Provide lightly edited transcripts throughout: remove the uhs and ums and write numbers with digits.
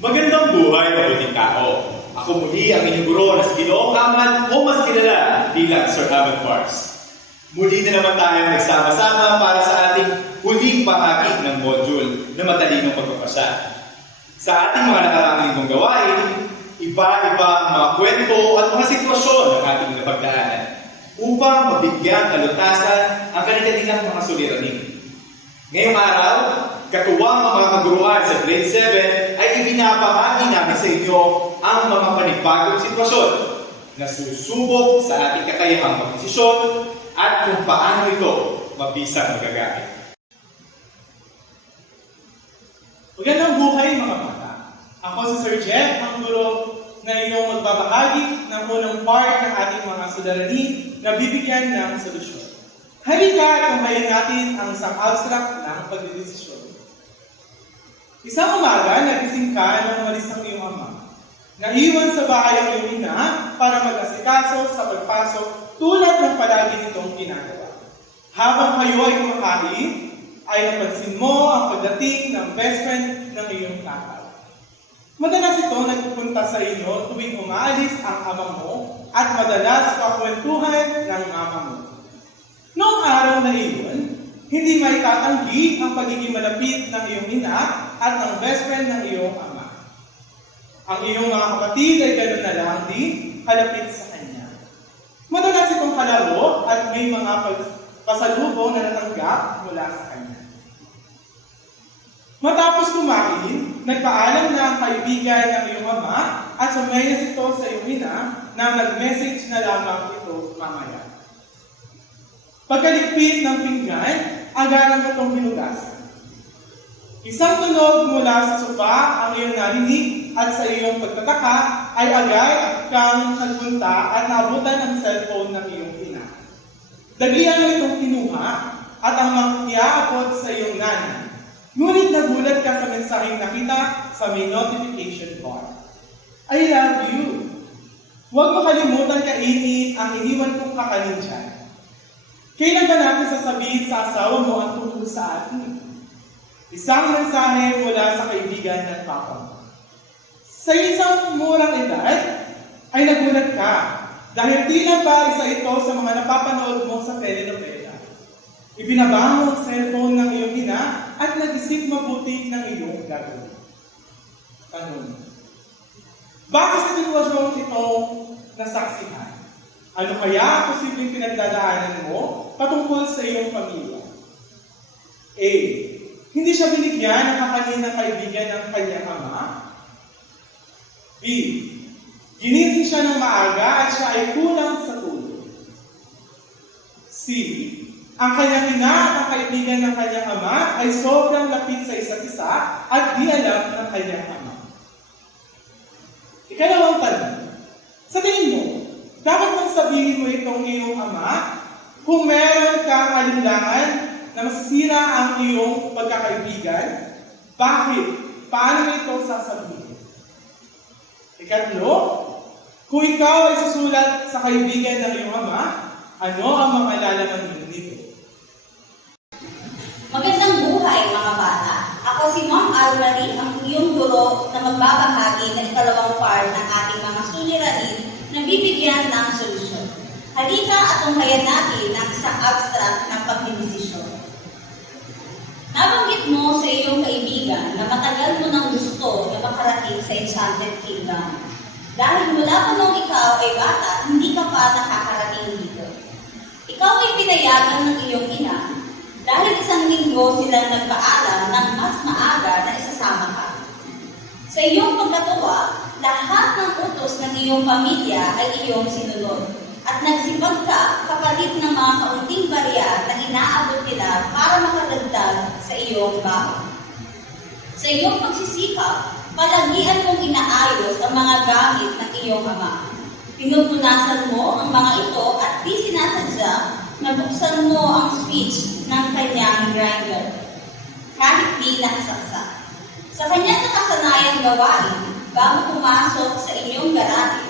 Magandang buhay, mabuting tao. Ako muli ang inyong guro na si Ginoong Ahmad o mas kilala bilang Sir Ahmad Mars. Muli na naman tayo nagsama-sama para sa ating huling bahagi ng module na matalinong pagpapasya. Sa ating mga nakaraang linggong gawain, iba-iba ang mga kwento at mga sitwasyon ng ating napagdaanan upang mabigyang kalutasan ang kanilang mga suliranin. Ngayong araw, katuwang ang mga kaguruan sa grade 7 ay ibinabahagi namin sa inyo ang mga panibagong sitwasyon na susubok sa ating kakayahang magdesisyon at kung paano ito mabisang magagamit. Magandang buhay mga bata. Ako si Sir Jeff, ang guro na iyong magbabahagi ng unang part ng ating mga suliranin na bibigyan ng solusyon. Halika, tumayin natin ang isang abstract ng pagdedesisyon. Isang umaga, nagising ka nang umalis ang iyong ama. Naiwan sa bahay ang iyong ina para mag-asikaso sa pagpasok tulad ng palagi nitong ginagawa. Habang kayo ay kumakain, ay napansin mo ang pagdating ng best friend ng iyong tatay. Madalas ito nagpupunta sa inyo tuwing umaalis ang ama mo at madalas kakwentuhan ng mama mo. Noong araw na iyon, hindi maitatanggi ang pagiging malapit ng iyong ina at ng best friend ng iyong ama. Ang iyong mga kapatid ay ganoon na lang din kalapit sa kanya. Madalas itong kalaro at may mga pasalubong na natanggap mula sa kanya. Matapos kumain, nagpaalam na ang kaibigan ng iyong ama at sumayas ito sa iyong ina na nag-message na lamang ito mamaya. Pagkaligpit ng pinggan, agaran mo itong binugasan. Isang tunog mula sa sofa ang iyong narinig at sa iyong pagtataka ay agad kang nagpunta at naabutan ang cellphone ng iyong ina. Daglian mo itong kinuha at ang iaabot sa iyong nanay. Ngunit nagulat ka sa mensaheng nakita sa may notification bar. I love you. Huwag mo kalimutan kainin ang iniwan kong kakanin dyan. Kailan ba natin sasabihin sa asawa mo ang tungkol sa atin? Isang mensahe mula sa kaibigan ng papa mo. Sa isang murang edad, ay nagulat ka dahil tila ba isa ito sa mga napapanood mo sa telenovela. Ibinaba mo ang cellphone ng iyong ina at nag-isip mabuti ng iyong gagawin. Tanong. Base sa sitwasyong itong nasaksihan, ano kaya ang posibleng pinagdadaanan mo patungkol sa iyong pamilya? A. Hindi siya binigyan ng kakanin ng kaibigan ng kanyang ama. B. Ginising siya ng maaga at siya ay kulang sa tulog. C. Ang kanyang ina at ang kaibigan ng kanyang ama ay sobrang lapit sa isa't isa at di alam ng kanyang ama. Ikalawang tanong. Sa tingin mo, dapat mong sabihin mo itong iyong ama kung meron kang alinlangan na masisira ang iyong pagkakaibigan? Bakit? Paano mo ito sasabihin? Ikatlo, kung ikaw ay susulat sa kaibigan ng iyong ama, ano ang mga lalaman nito? Magandang buhay mga bata. Ako si Ma'am Almarie, ang iyong guro na magbabahagi ng ikalawang part ng ating mga suliranin na bibigyan ng solusyon. Halika at tunghayan natin ang isang abstract ng pagdedesisyon. Nabanggit mo sa iyong kaibigan na matagal mo nang gusto na makarating sa Enchanted Kingdom. Dahil mula pa nung ikaw ay bata, hindi ka pa nakakarating dito. Ikaw ay pinayagan ng iyong ina dahil isang linggo silang nagpaalam ng mas maaga na isasama ka. Sa iyong pagkatuwa, lahat ng utos ng iyong pamilya ay iyong sinunod at nagsipag ka kapalit ng mga kaunting barya na inaabot nila para makadagdag sa iyong baon. Sa iyong pagsisikap, palagian mong inaayos ang mga gamit ng iyong ama. Pinupunasan mo ang mga ito at di sinasadya na buksan mo ang switch ng kanyang grinder kahit di nakasaksa. Sa kanyang nakasanayang gawain, bago pumasok sa inyong garahe,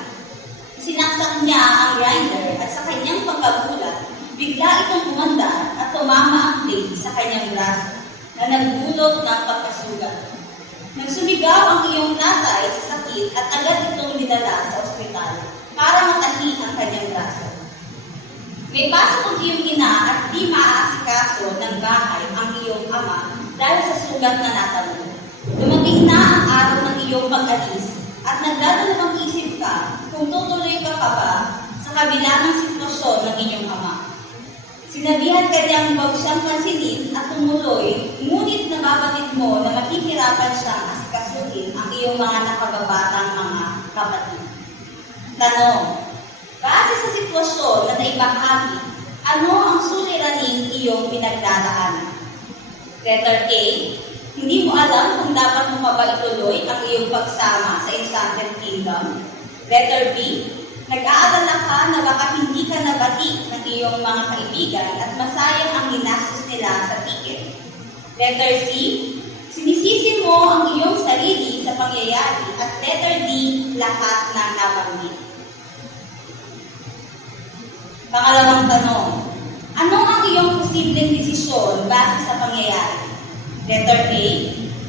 sinaksak niya ang grinder at sa kanyang pagkagulat, bigla itong umandar at tumama ang blade sa kanyang braso na nagbulot ng pagkasugat. Nagsumigaw ang iyong tatay sa sakit at agad itong dinala sa ospital para matahi ang kanyang braso. May pasok ang iyong ina at di maaasikaso ng bahay ang iyong ama dahil sa sugat na natamo. Dumating na ang araw ng iyong pag-alis at nagdadalawang isip ka kung tutuloy ka pa ba sa kabila ng sitwasyon ng inyong ama. Sinabihan ka niyang huwag siyang pansinin at tumuloy, ngunit nababatid mo na mahihirapan siyang asikasuhin ang iyong mga nakababatang mga kapatid. Tanong, base sa sitwasyon na naibahagi, ano ang suliraning iyong pinagdadaanan? Letter A, hindi mo alam kung dapat mo pa ba ituloy ang iyong pagsama sa Enchanted Kingdom. Letter B, nag-aalala ka na baka hindi ka nabati ng iyong mga kaibigan at masayang ang ginastos nila sa ticket. Letter C, sinisisi mo ang iyong sarili sa pangyayari. At letter D, lahat ng nabanggit. Pangalawang tanong, ano ang iyong posibleng desisyon base sa pangyayari? Letter A,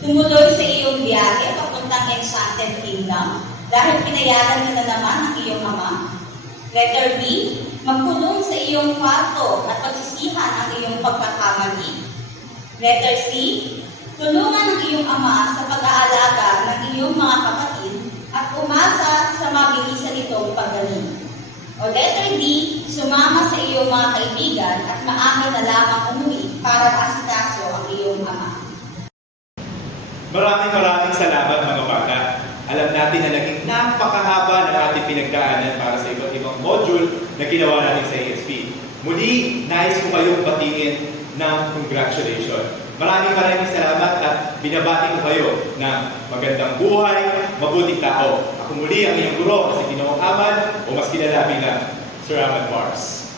tumuloy sa iyong biyahe papuntang Enchanted Kingdom dahil pinayagan ka na naman ang iyong ama. Letter B, magkulong sa iyong kwarto at pagsisihan ang iyong pagkakamali. Letter C, tulungan ang iyong ama sa pag-aalaga ng iyong mga kapatid at umasa sa mabilisan itong paggaling. O letter D, sumama sa iyong mga kaibigan at maaga na lamang umuwi para maasikaso ang iyong ama. Maraming salamat mga bata. Alam natin na naging napakahaba ng ating pinagdaanan para sa iba't ibang module na ginawa natin sa ASP. Muli, nais ko kayong batiin ng congratulations. Maraming salamat at binabati ko kayo ng magandang buhay, mabuting tao. Ako muli ang inyong guro na si Ginoong Amad o mas kilala bilang Sir Amad Mars.